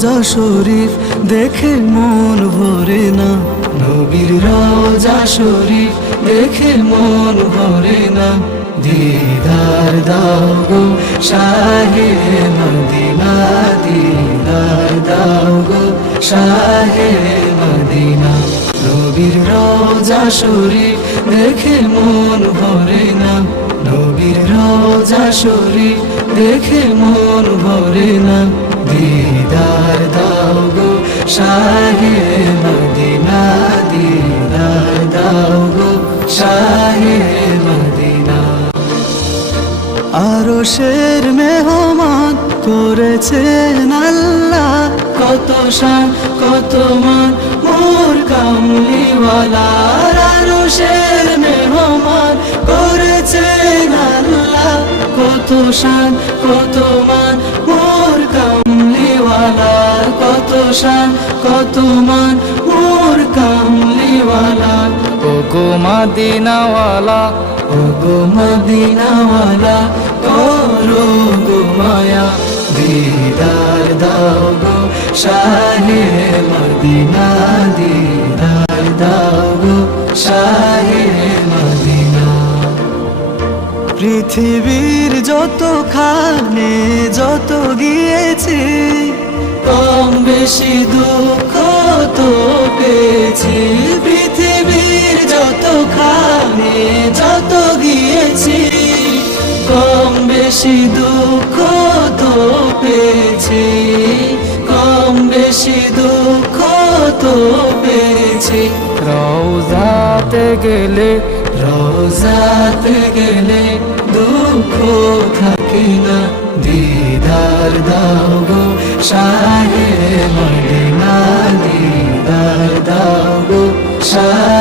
রওজা শরীফ দেখে মন ভরে না, নবীর রওজা শরীফ দেখে মন ভরে না। দিদার দাও গো শাহে মদিনা, দিদার দাও গো শাহে মদিনা। নবীর রওজা শরীফ দেখে মন ভরে না, নবীর রওজা শরীফ দেখে মন ভরে না। দিদার দাও গো শাহে মদিনা, দিদার দাও গো শাহে মদিনা। আরশের মেহমান করেছেন আল্লাহ, কত শান কত মান মোর কামলিওয়ালা। আরশের মেহমান করেছেন আল্লাহ, কত শান কত মান মোর কামলিওয়ালা। কত শান কত মান মোর কামলিওয়ালা। ও গো মদিনাওয়ালা, ও গো মদিনাওয়ালা, করো গো মায়া। দিদার দাও গো শাহে মদিনা, দিদার দাও গো শাহে মদিনা। পৃথিবীর যতখানে যত গিয়েছি, কম বেশি দুঃখ তো পেয়েছি। পৃথিবীর যতখানে যত গিয়েছি, কম বেশি দুঃখ তো পেয়েছি, কম বেশি দুঃখ তো পেয়েছি। রওজাতে গেলে, রওজাতে গেলে দুঃখ থাকে না। দিদার দাও গো শাহে মদিনা, দিদার দাও গো শাহে